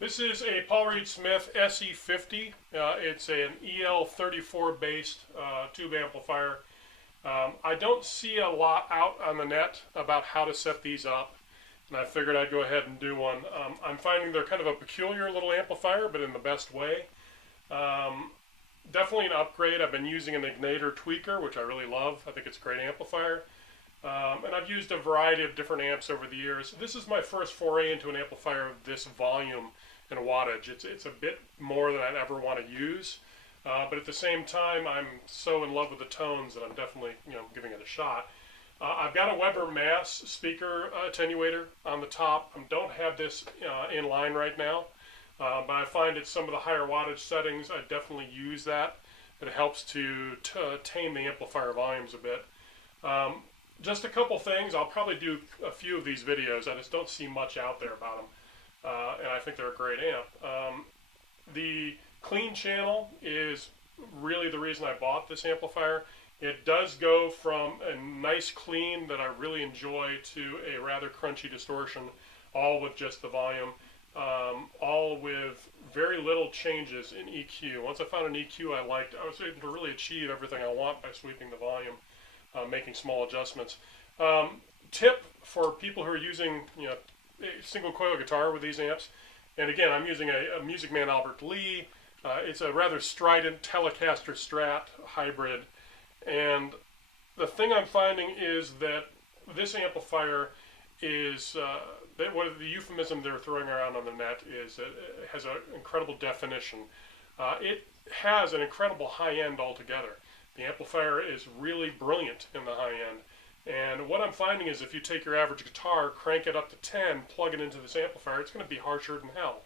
This is a Paul Reed Smith SE50. It's an EL34 based tube amplifier. I don't see a lot out on the net about how to set these up, and I figured I'd go ahead and do one. I'm finding they're kind of a peculiar little amplifier, but in the best way. Definitely an upgrade. I've been using an Igniter tweaker, which I really love. I think it's a great amplifier. And I've used a variety of different amps over the years. This is my first foray into an amplifier of this volume and wattage. It's a bit more than I'd ever want to use, but at the same time, I'm so in love with the tones that I'm definitely giving it a shot. I've got a Weber Mass speaker attenuator on the top. I don't have this in line right now, but I find at some of the higher wattage settings, I definitely use that. It helps to tame the amplifier volumes a bit. Just a couple things. I'll probably do a few of these videos. I just don't see much out there about them. And I think they're a great amp. The clean channel is really the reason I bought this amplifier. It does go from a nice clean that I really enjoy to a rather crunchy distortion, all with just the volume, all with very little changes in EQ. Once I found an EQ I liked, I was able to really achieve everything I want by sweeping the volume, making small adjustments. Tip for people who are using a single coil guitar with these amps, and again, I'm using a Music Man Albert Lee. It's a rather strident Telecaster Strat hybrid, and the thing I'm finding is that this amplifier is what the euphemism they're throwing around on the net is it has an incredible definition. It has an incredible high end altogether. The amplifier is really brilliant in the high end. And what I'm finding is if you take your average guitar, crank it up to 10, plug it into this amplifier, it's going to be harsher than hell.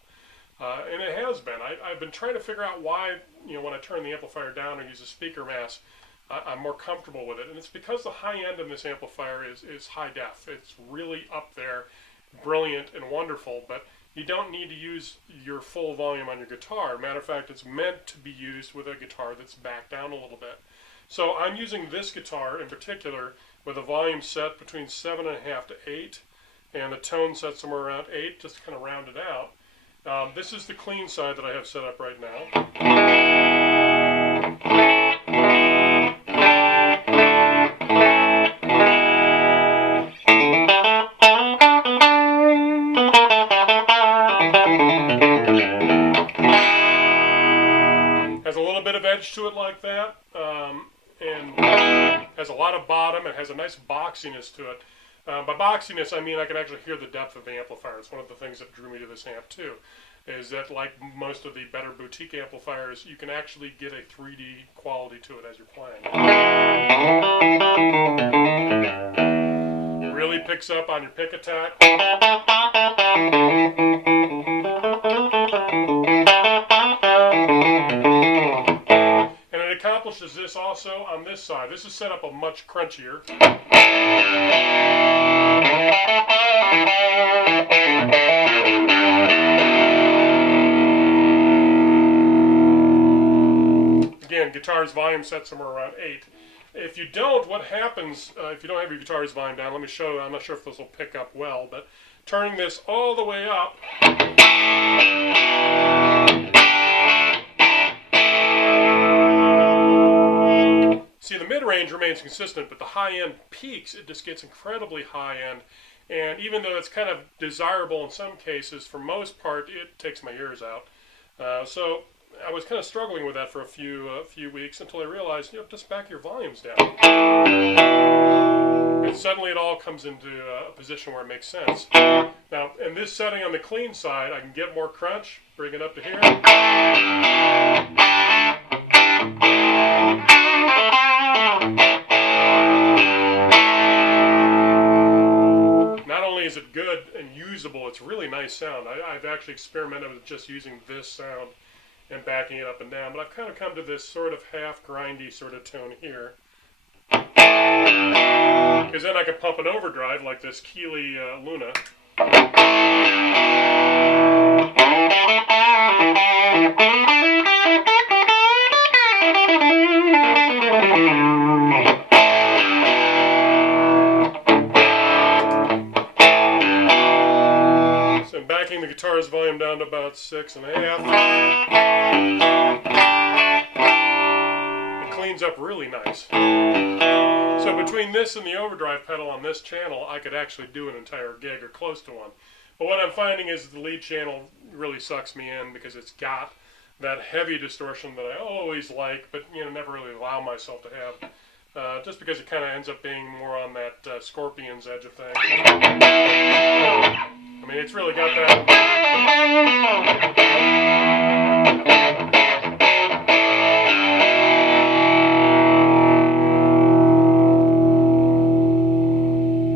And it has been. I've been trying to figure out why, when I turn the amplifier down or use a speaker mass, I'm more comfortable with it. And it's because the high end of this amplifier is high def. It's really up there, brilliant and wonderful, but you don't need to use your full volume on your guitar. Matter of fact, it's meant to be used with a guitar that's backed down a little bit. So I'm using this guitar in particular with a volume set between 7.5 to 8, and a tone set somewhere around 8, just to kind of round it out. This is the clean side that I have set up right now. Has a little bit of edge to it like that. And has a lot of bottom. It has a nice boxiness to it. By boxiness, I mean I can actually hear the depth of the amplifier. It's one of the things that drew me to this amp too, is that like most of the better boutique amplifiers, you can actually get a 3D quality to it as you're playing. Really picks up on your pick attack. Accomplishes this also on this side. This is set up a much crunchier. Again, guitar's volume set somewhere around 8. If you don't, what happens if you don't have your guitar's volume down, let me show you. I'm not sure if this will pick up well, but turning this all the way up, see, the mid-range remains consistent, but the high-end peaks. It just gets incredibly high-end. And even though it's kind of desirable in some cases, for most part, it takes my ears out. So I was kind of struggling with that for a few weeks until I realized, just back your volumes down. And suddenly it all comes into a position where it makes sense. Now, in this setting on the clean side, I can get more crunch, bring it up to here. Is it good and usable? It's really nice sound. I've actually experimented with just using this sound and backing it up and down, but I've kind of come to this sort of half grindy sort of tone here, because then I can pump an overdrive like this Keeley Luna. cranking the guitar's volume down to about 6.5. It cleans up really nice. So between this and the overdrive pedal on this channel, I could actually do an entire gig or close to one. But what I'm finding is the lead channel really sucks me in because it's got that heavy distortion that I always like, but never really allow myself to have. Just because it kind of ends up being more on that Scorpion's edge of things. I mean, it's really got that.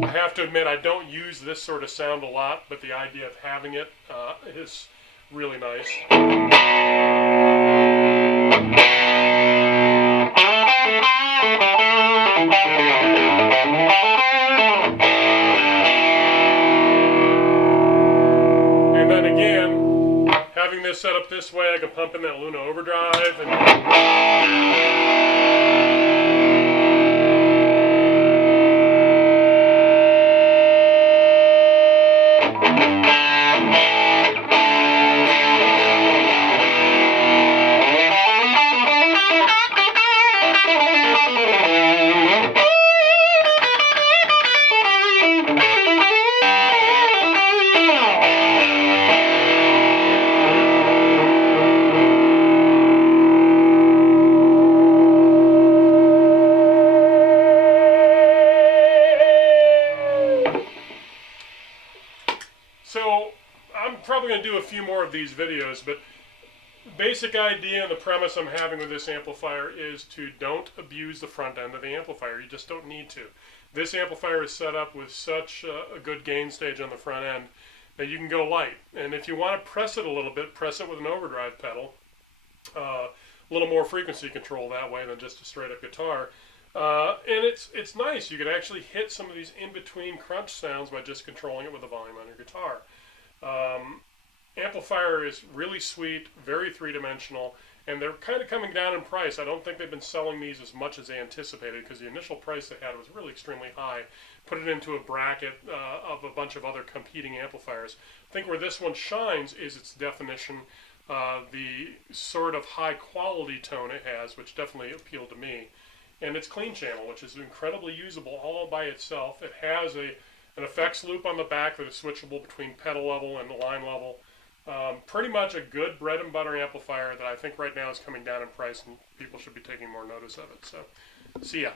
I have to admit, I don't use this sort of sound a lot, but the idea of having it is really nice. And then again, having this set up this way, I can pump in that Luna Overdrive. So I'm probably going to do a few more of these videos, but the basic idea and the premise I'm having with this amplifier is to don't abuse the front end of the amplifier. You just don't need to. This amplifier is set up with such a good gain stage on the front end that you can go light. And if you want to press it a little bit, press it with an overdrive pedal. A little more frequency control that way than just a straight up guitar. And it's nice. You can actually hit some of these in-between crunch sounds by just controlling it with the volume on your guitar. Amplifier is really sweet, very three-dimensional, and they're kind of coming down in price. I don't think they've been selling these as much as they anticipated because the initial price they had was really extremely high. Put it into a bracket of a bunch of other competing amplifiers. I think where this one shines is its definition, the sort of high-quality tone it has, which definitely appealed to me. And its clean channel, which is incredibly usable all by itself. It has an effects loop on the back that is switchable between pedal level and line level. Pretty much a good bread and butter amplifier that I think right now is coming down in price and people should be taking more notice of it. So, see ya.